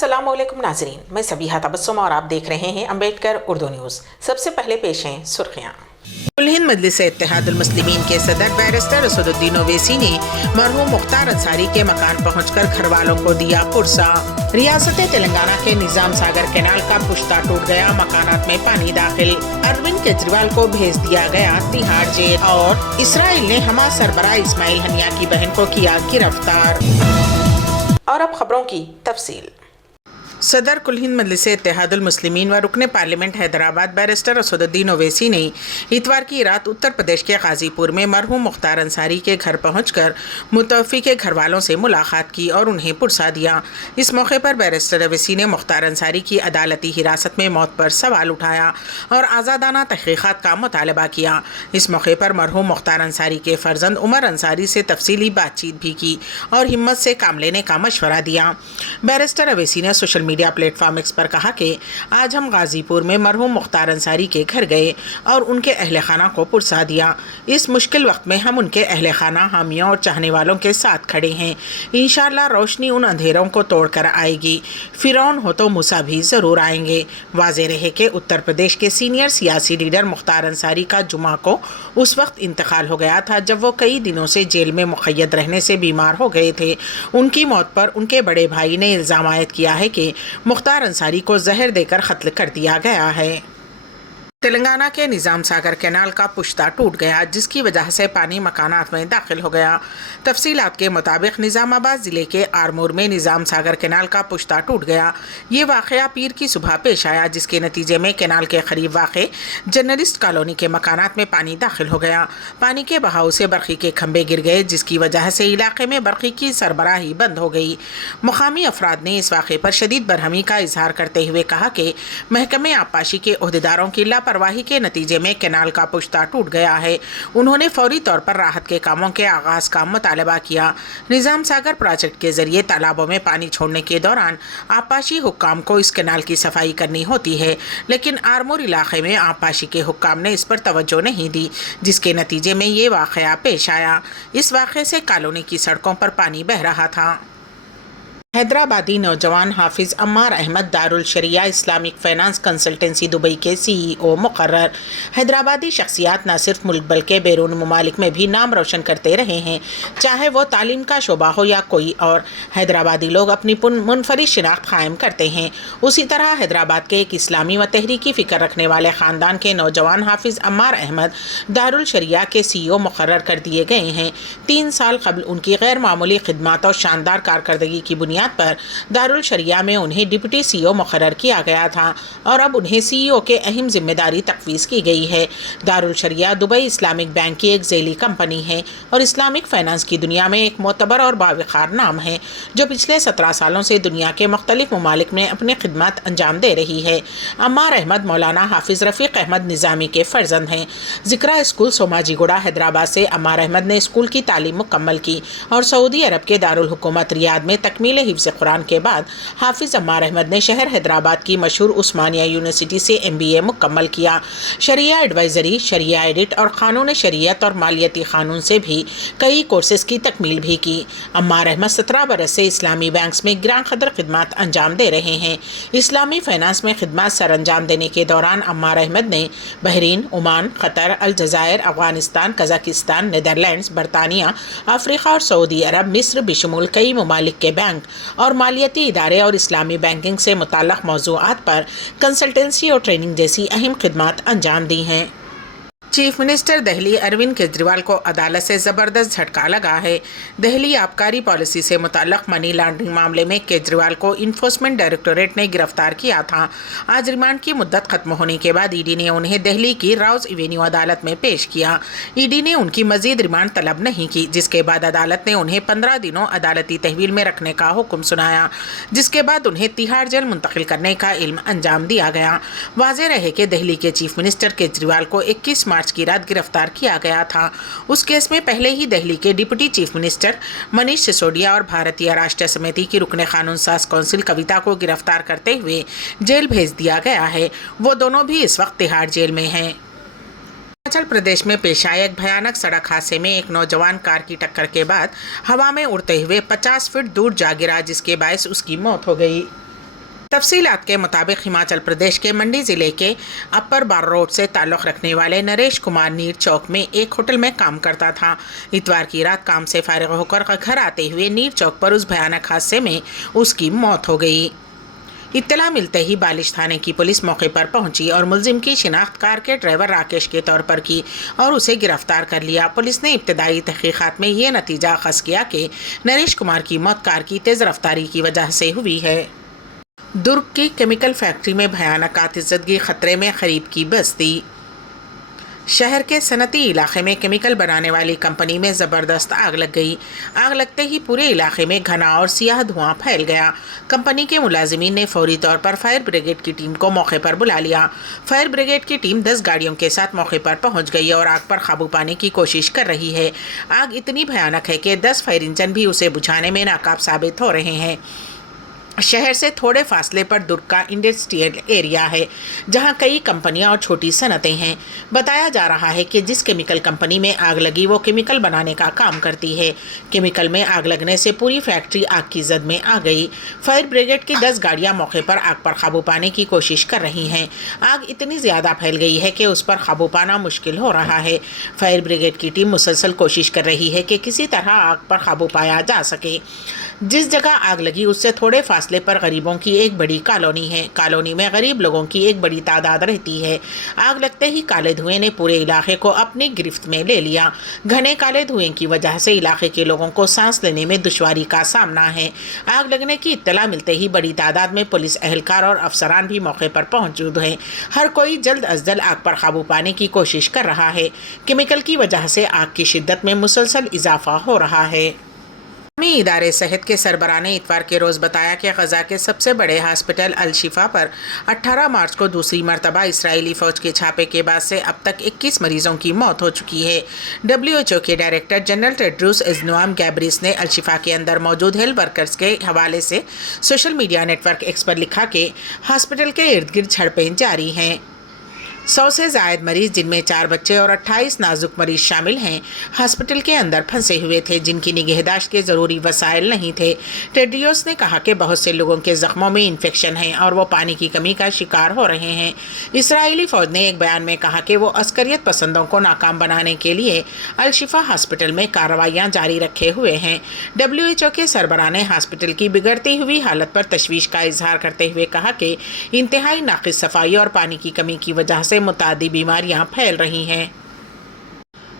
अस्सलामुअलैकुम नाजरीन, मैं सबीहा तबस्सुम और आप देख रहे हैं अम्बेडकर उर्दू न्यूज़। सबसे पहले पेश हैं सुर्खियाँ। हिंद मजलिस इत्तेहादुल मुस्लिमीन के सदर बैरिस्टर असदुद्दीन ओवैसी ने मरहूम मुख्तार अंसारी के मकान पहुंचकर घर वालों को दिया पुरसा। रियासत तेलंगाना के निजाम सागर कैनाल का पुश्ता टूट गया, मकानात में पानी दाखिल। अरविंद केजरीवाल को भेज दिया गया तिहाड़ जेल। और इसराइल ने हमास सरबराह इस्माइल हनिया की बहन को किया गिरफ्तार। और अब खबरों की तफसील। सदर कुल हिंद मजलिस इत्तेहादुल मुस्लिमीन व रुकन पार्लियामेंट हैदराबाद बैरिस्टर असदुद्दीन ओवैसी ने इतवार की रात उत्तर प्रदेश के गाजीपुर में मरहूम मुख्तार अंसारी के घर पहुंचकर मुतवफ़ी के घर वालों से मुलाकात की और उन्हें पुरसा दिया। इस मौके पर बैरिस्टर ओवैसी ने मुख्तार अंसारी की अदालती हिरासत में मौत पर सवाल उठाया और आज़ादाना तहक़ीक़ात का मुतालबा किया। इस मौके पर मरहूम मुख्तार अंसारी के फ़र्जंद उमर अंसारी से तफसीली बातचीत भी की और हिम्मत से काम लेने का मशवरा दिया। बैरिस्टर ओवैसी ने सोशल मीडिया प्लेटफॉर्म एक्स पर कहा कि आज हम गाजीपुर में मरहूम मुख्तार अंसारी के घर गए और उनके अहले खाना को पुरसा दिया। इस मुश्किल वक्त में हम उनके अहले खाना, हामियों और चाहने वालों के साथ खड़े हैं। इंशाअल्लाह रोशनी उन अंधेरों को तोड़कर आएगी। फिरौन हो तो मूसा भी ज़रूर आएंगे। वाज़ेह रहे कि उत्तर प्रदेश के सीनियर सियासी लीडर मुख्तार अंसारी का जुमा को उस वक्त इंतकाल हो गया था जब वो कई दिनों से जेल में मुक़य्यद रहने से बीमार हो गए थे। उनकी मौत पर उनके बड़े भाई ने इल्ज़ाम आयद किया है कि मुख्तार अंसारी को जहर देकर कत्ल कर दिया गया है। तेलंगाना के निजाम सागर कैनाल का पुश्ता टूट गया, जिसकी वजह से पानी मकानात में दाखिल हो गया। तफसीलात के मुताबिक निज़ामाबाद ज़िले के आरमूर में निजाम सागर कैनाल का पुश्ता टूट गया। ये वाक़या पीर की सुबह पेश आया, जिसके नतीजे में कैनाल के करीब वाक़े जर्नलिस्ट कॉलोनी के मकानात में पानी दाखिल हो गया। पानी के बहाव से बरक़ी के खंभे गिर गए, जिसकी वजह से इलाके में बरक़ी की सरबराही बंद हो गई। मुकामी अफराद ने इस वाक़े पर शदीद बरहमी का इजहार करते हुए कहा कि महकमे आबपाशी के ओहदेदारों की लापरवाही के नतीजे में कैनाल का पुश्ता टूट गया है। उन्होंने फौरी तौर पर राहत के कामों के आगाज का मुतालबा किया। निजाम सागर प्रोजेक्ट के जरिए तालाबों में पानी छोड़ने के दौरान आबपाशी हुक्काम को इस कैनाल की सफाई करनी होती है, लेकिन आरमूर इलाके में आबपाशी के हुक्काम ने इस पर तवज्जो नहीं दी, जिसके नतीजे में ये वाक़या पेश आया। इस वाक़े से कॉलोनी की सड़कों पर पानी बह रहा था। हैदराबादी नौजवान हाफिज़ अम्मार अहमद दारुल शरिया इस्लामिक फ़ाइनेंस कंसल्टेंसी दुबई के CEO मुकर्रर। हैदराबादी शख्सियात न सिर्फ मुल्क बल्कि बैरून ममालिक में भी नाम रोशन करते रहे हैं, चाहे वो तालीम का शोबा हो या कोई और। हैदराबादी लोग अपनी मुनफरिद शिनाख्त कायम करते हैं। उसी तरह हैदराबाद के एक इस्लामी व तहरीकी फ़िक्र रखने वाले ख़ानदान के नौजवान हाफिज़ अम्मार अहमद दारुल शरिया के CEO मुकर्रर कर दिए गए हैं। 3 साल कबल उनकी गैर मामूली खिदमात और शानदार कारकर्दगी की बुनियाद पर दारुल शरिया में उन्हें डिप्टी CEO मुकर्रर किया गया था और अब उन्हें CEO के अहम जिम्मेदारी तफवीज़ की गई है। दारुल शरिया दुबई इस्लामिक बैंक की एक ज़ैली कंपनी है और इस्लामिक फ़ाइनेंस की दुनिया में एक मोतबर और बावक़ार नाम है, जो पिछले 17 सालों से दुनिया के मुख्तलिफ ममालिक में अपनी खिदमत अंजाम दे रही है। अम्मार अहमद मौलाना हाफिज़ रफ़ीक अहमद निज़ामी के फ़र्जंद हैं। ज़िक्रा स्कूल सोमाजीगुड़ा हैदराबाद से अम्मार अहमद ने स्कूल की तालीम मुकम्मल की और सऊदी अरब के दारुल हुकूमत रियाद में तकमील हिफ्ज़ कुरान के बाद हाफिज़ अम्मार अहमद ने शहर हैदराबाद की मशहूर उस्मानिया यूनिवर्सिटी से MBA मुकम्मल किया। शरिया एडवाइज़री, शरिया एडिट और क़ानून शरीयत और मालियती क़ानून से भी कई कोर्सेज़ की तकमील भी की। अम्मार अहमद 17 बरस से इस्लामी बैंक्स में गिरां क़दर खिदमत अंजाम दे रहे हैं। इस्लामी फ़ाइनेंस में खिदमत सर अंजाम देने के दौरान अम्मार अहमद ने Bahrain, Oman, क़तर, अलजायर, Afghanistan, Kazakhstan, Netherlands, बरतानिया, अफ्रीका और सऊदी अरब, मिस्र बशमूल कई ममालिक के बैंक और मालियती इदारे और इस्लामी बैंकिंग से मुताल्लिक़ मौज़ूआत पर कंसल्टेंसी और ट्रेनिंग जैसी अहम खिदमत अंजाम दी हैं। चीफ मिनिस्टर दिल्ली अरविंद केजरीवाल को अदालत से ज़बरदस्त झटका लगा है। दिल्ली आबकारी पॉलिसी से मुताल्लिक़ मनी लॉन्ड्रिंग मामले में केजरीवाल को इन्फोर्समेंट डायरेक्टोरेट ने गिरफ्तार किया था। आज रिमांड की मुद्दत ख़त्म होने के बाद ईडी ने उन्हें दिल्ली की राउज़ एवेन्यू अदालत में पेश किया। ईडी ने उनकी मज़ीद रिमांड तलब नहीं की, जिसके बाद अदालत ने उन्हें 15 दिनों अदालती तहवील में रखने का हुक्म सुनाया, जिसके बाद उन्हें तिहाड़ जेल मुंतकिल करने का इल्म अंजाम दिया गया। वाज़ेह रहे कि दिल्ली के चीफ मिनिस्टर केजरीवाल को 21 मार्च की रात गिरफ्तार किया गया था। उस केस में पहले ही दिल्ली के deputy chief minister Manish Sisodia और भारतीय राष्ट्रीय समिति की रुकने कानून साज कौंसिल कविता को गिरफ्तार करते हुए जेल भेज दिया गया है। वो दोनों भी इस वक्त तिहाड़ जेल में हैं। हिमाचल प्रदेश में पेश आए एक भयानक सड़क हादसे में एक नौजवान कार की टक्कर के बाद हवा में उड़ते हुए 50 फीट दूर जा गिरा, जिसके बायस उसकी मौत हो गई। तफसीलात के मुताबिक हिमाचल प्रदेश के मंडी जिले के अपर बार रोड से ताल्लुक़ रखने वाले नरेश कुमार नीर चौक में एक होटल में काम करता था। इतवार की रात काम से फारिग होकर घर आते हुए नीर चौक पर उस भयानक हादसे में उसकी मौत हो गई। इत्तला मिलते ही बालिश थाने की पुलिस मौके पर पहुंची और मुलजिम की शिनाख्त कार के ड्राइवर राकेश के तौर पर की और उसे गिरफ्तार कर लिया। पुलिस ने इब्तदाई तहकीकात में ये नतीजा अखज़ किया कि नरेश कुमार की मौत कार की तेज़ रफ्तारी की वजह से हुई है। दुर्ग की केमिकल फैक्ट्री में भयानक आतिशज़दगी, खतरे में खरीब की बस्ती। शहर के सनती इलाके में केमिकल बनाने वाली कंपनी में ज़बरदस्त आग लग गई। आग लगते ही पूरे इलाके में घना और सियाह धुआं फैल गया। कंपनी के मुलाजिमीन ने फौरी तौर पर फायर ब्रिगेड की टीम को मौके पर बुला लिया। फायर ब्रिगेड की टीम 10 गाड़ियों के साथ मौके पर पहुंच गई और आग पर काबू पाने की कोशिश कर रही है। आग इतनी भयानक है कि 10 फायर इंजन भी उसे बुझाने में नाकाब साबित हो रहे हैं। शहर से थोड़े फासले पर दुर्ग का इंडस्ट्रियल एरिया है, जहां कई कंपनियां और छोटी सनतें हैं। बताया जा रहा है कि जिस केमिकल कंपनी में आग लगी वो केमिकल बनाने का काम करती है। केमिकल में आग लगने से पूरी फैक्ट्री आग की जद में आ गई। फायर ब्रिगेड की 10 गाड़ियां मौके पर आग पर काबू पाने की कोशिश कर रही हैं। आग इतनी ज़्यादा फैल गई है कि उस पर काबू पाना मुश्किल हो रहा है। फायर ब्रिगेड की टीम मुसलसल कोशिश कर रही है कि किसी तरह आग पर काबू पाया जा सके। जिस जगह आग लगी उससे थोड़े फासले पर गरीबों की एक बड़ी कॉलोनी है। कॉलोनी में गरीब लोगों की एक बड़ी तादाद रहती है। आग लगते ही काले धुएं ने पूरे इलाके को अपनी गिरफ्त में ले लिया। घने काले धुएं की वजह से इलाके के लोगों को सांस लेने में दुश्वारी का सामना है। आग लगने की इत्तला मिलते ही बड़ी तादाद में पुलिस एहलकार और अफसरान भी मौके पर मौजूद हैं। हर कोई जल्द अज जल्द आग पर काबू पाने की कोशिश कर रहा है। केमिकल की वजह से आग की शिद्दत में मुसलसल इजाफा हो रहा है। इदारे सेहत के सरबराह ने इतवार के रोज़ बताया कि गजा के सबसे बड़े हॉस्पिटल अल शिफा पर 18 मार्च को दूसरी मरतबा इसराइली फ़ौज के छापे के बाद से अब तक 21 मरीजों की मौत हो चुकी है। WHO के डायरेक्टर जनरल टेड्रोस अदनोम गैब्रियस ने अल शिफा के अंदर मौजूद हेल्थ वर्कर्स के हवाले से सोशल मीडिया नेटवर्क एक्स पर लिखा कि हॉस्पिटल के इर्द गिर्द झड़पें जारी हैं। 100 से ज़ायद मरीज़, जिनमें 4 बच्चे और 28 नाजुक मरीज़ शामिल हैं, हॉस्पिटल के अंदर फंसे हुए थे, जिनकी निगहदाश्त के ज़रूरी वसाइल नहीं थे। टेड्रियोस ने कहा कि बहुत से लोगों के ज़ख्मों में इन्फेक्शन है और वो पानी की कमी का शिकार हो रहे हैं। इसराइली फ़ौज ने एक बयान में कहा कि वो अस्करियत पसंदों को नाकाम बनाने के लिए अल शिफा हॉस्पिटल में कार्रवाइयाँ जारी रखे हुए हैं। WHO के सरबराह ने हॉस्पिटल की बिगड़ती हुई हालत पर तशवीश का इजहार करते हुए कहा कि इंतहाई नाक़िस सफाई और पानी की कमी की वजह से मुतादी बीमारियां फैल रही हैं।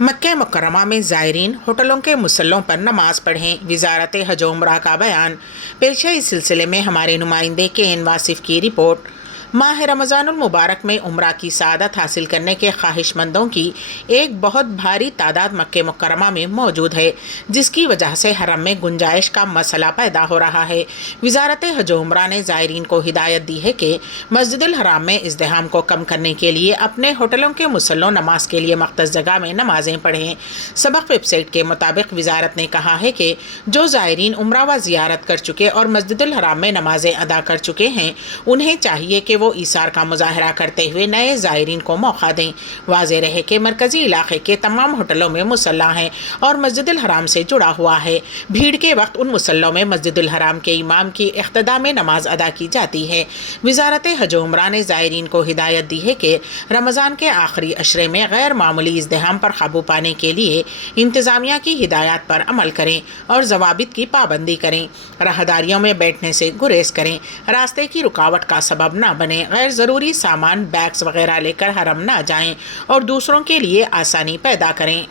मक्का मुकर्रमा में ज़ायरीन होटलों के मुसल्लों पर नमाज पढ़ें, वज़ारत हज व उम्रा का बयान। पेश है इस सिलसिले में हमारे नुमाइंदे KN वासिफ की रिपोर्ट। माह रमज़ानुल मुबारक में उम्रा की सादत हासिल करने के ख्वाहिशमंदों की एक बहुत भारी तादाद मक्के मुकर्रमा में मौजूद है, जिसकी वजह से हरम में गुंजाइश का मसला पैदा हो रहा है। वज़ारत हज व उम्रा ने ज़ायरीन को हिदायत दी है कि मस्जिदुल हराम में इज़्दिहाम को कम करने के लिए अपने होटलों के मुसल्लों नमाज के लिए मख्तस जगह में नमाज़ें पढ़ें। सबक वेबसाइट के मुताबिक वज़ारत ने कहा है कि जो ज़ायरीन उम्रा व ज़ियारत कर चुके और मस्जिदुल हराम में नमाज़ें अदा कर चुके हैं, उन्हें चाहिए कि वो ईसार का मुजाहरा करते हुए नए ज़ायरीन को मौका दें। वाज़ेह रहे कि मरकज़ी इलाके के तमाम होटलों में मुसल्ला हैं और मस्जिदुल हराम से जुड़ा हुआ है। भीड़ के वक्त उन मुसल्लों में मस्जिदुल हराम के इमाम की इख्तिदा में नमाज अदा की जाती है। वज़ारत हज व उम्रा ने ज़ायरीन को हिदायत दी है कि रमज़ान के आखिरी अशरे में गैर मामूली इज़्दिहाम पर काबू पाने के लिए इंतज़ामिया की हिदायत पर अमल करें और ज़वाबित की पाबंदी करें। राहदारियों में बैठने से गुरेज करें, रास्ते की रुकावट का सबब न बने, गैर ज़रूरी सामान बैग्स वगैरह लेकर हरम ना जाएं और दूसरों के लिए आसानी पैदा करें।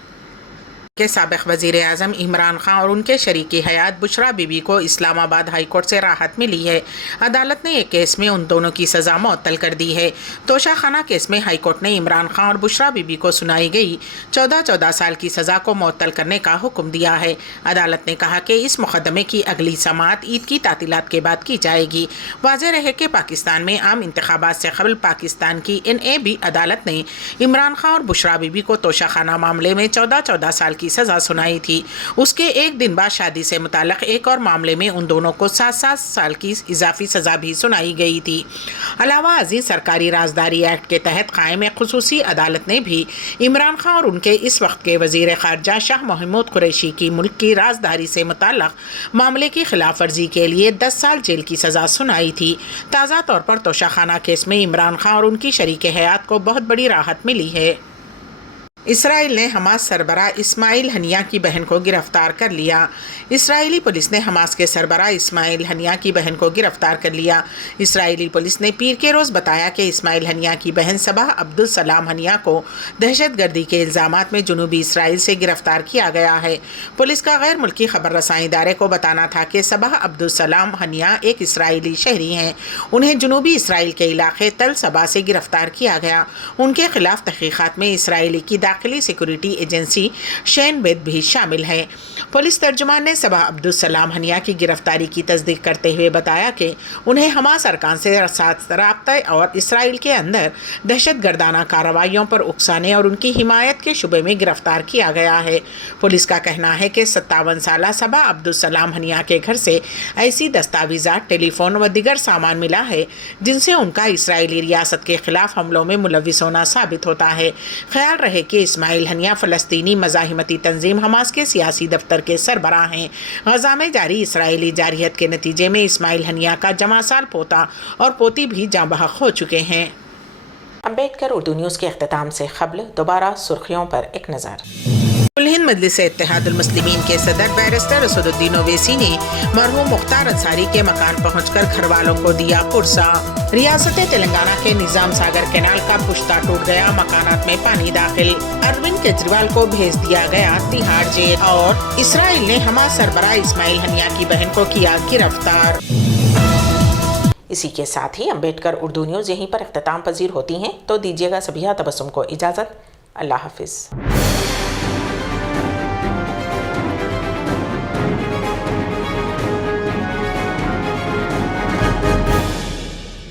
के साबिक़ वज़ीर आज़म इमरान खान और उनके शरीकी हयात बुशरा बीबी को इस्लामाबाद हाई कोर्ट से राहत मिली है। अदालत ने एक केस में उन दोनों की सज़ा मुअत्तल कर दी है। तोशा खाना केस में हाई कोर्ट ने इमरान खान और बुशरा बीबी को सुनाई गई 14 साल की सज़ा को मुअत्तल करने का हुक्म दिया है। अदालत ने कहा कि इस मुकदमे की अगली समाअत ईद की तातीलात के बाद की जाएगी। वाज़ेह रहे कि पाकिस्तान में आम इंतखाबात से कबल पाकिस्तान की NAB अदालत ने इमरान खान और बुशरा बीबी को तोशा खाना मामले में 14 साल की सजा सुनाई थी। उसके एक दिन बाद शादी से मुताल्लिक एक और मामले में उन दोनों को 7-7 साल की इजाफी सजा भी सुनाई गई थी। अलावा अजीज सरकारी राजदारी एक्ट के तहत कायम एक खुसूसी अदालत ने भी इमरान खान और उनके इस वक्त के वजीर खारजा शाह महमूद कुरैशी की मुल्क की राजदारी से मुताल्लिक मामले की खिलाफ वर्जी के लिए 10 साल जेल की सजा सुनाई थी। ताज़ा तौर पर तोशाखाना केस में इमरान खान और उनकी शरीक हयात को बहुत बड़ी राहत मिली है। इसराइल ने हमास सरबराह इस्माइल हनिया की बहन को गिरफ्तार कर लिया। इसराइली पुलिस ने हमास के सरबराह इस्माइल हनिया की बहन को गिरफ्तार कर लिया। इसराइली पुलिस ने पीर के रोज़ बताया कि इस्माइल हनिया की बहन सबा अब्दुल सलाम हनिया को दहशतगर्दी के इल्ज़ामात में जनूबी इसराइल से गिरफ्तार किया गया है। पुलिस का गैर मुल्की खबर रसाई इदारे को बताना था कि सबा अब्दुल सलाम हनिया एक इसराइली शहरी हैं। उन्हें जनूबी इसराइल के इलाके तल सबा से गिरफ्तार किया गया। उनके खिलाफ तहकीकात में इसराइली की दाखिली सिक्योरिटी एजेंसी शेन बेद भी शामिल है। पुलिस तर्जुमान ने सबा अब्दुल सलाम हनिया की गिरफ्तारी की तस्दीक करते हुए बताया कि उन्हें हमास अरकान से राब्ता और इसराइल के अंदर दहशतगर्दाना कार्रवाइयों पर उकसाने और उनकी हिमायत के शुबे में गिरफ्तार किया गया है। पुलिस का कहना है कि 57 साला सबा अब्दुल सलाम हनिया के घर से ऐसी दस्तावेज़ात, टेलीफोन व दिगर सामान मिला है जिनसे उनका इसराइली रियासत के खिलाफ हमलों में मुलविस होना साबित होता है। ख्याल रहे कि इस्माइल हनिया फ़लस्तीनी मज़ाहिमती तंजीम हमास के सियासी दफ्तर के सरबराह हैं। गज़ा में जारी इसराइली जारियत के नतीजे में इस्माइल हनिया का जमा साल पोता और पोती भी जाँ बहक हो चुके हैं। अम्बेडकर उर्दू न्यूज़ के अख्तिताम से क़ब्ल दोबारा सुर्खियों पर एक नज़र। कुल हिंद मजलिस इत्तेहादुल मुस्लिमीन के सदर बैरिस्टर असदुद्दीन ओवैसी ने मरहूम मुख्तार अंसारी के मकान पहुंचकर घर वालों को दिया पुरसा। रियासत तेलंगाना के निजाम सागर कैनाल का पुश्ता टूट गया, मकानात में पानी दाखिल। अरविंद केजरीवाल को भेज दिया गया तिहाड़ जेल। और इसराइल ने हमास सरबराह इस्माइल हनिया की बहन को किया गिरफ्तार। इसी के साथ ही अम्बेडकर उर्दू न्यूज़ यहीं पर इख्तिताम पजीर होती हैं, तो दीजिएगा सबिहा तबस्सुम को इजाज़त। अल्लाह हाफिज़।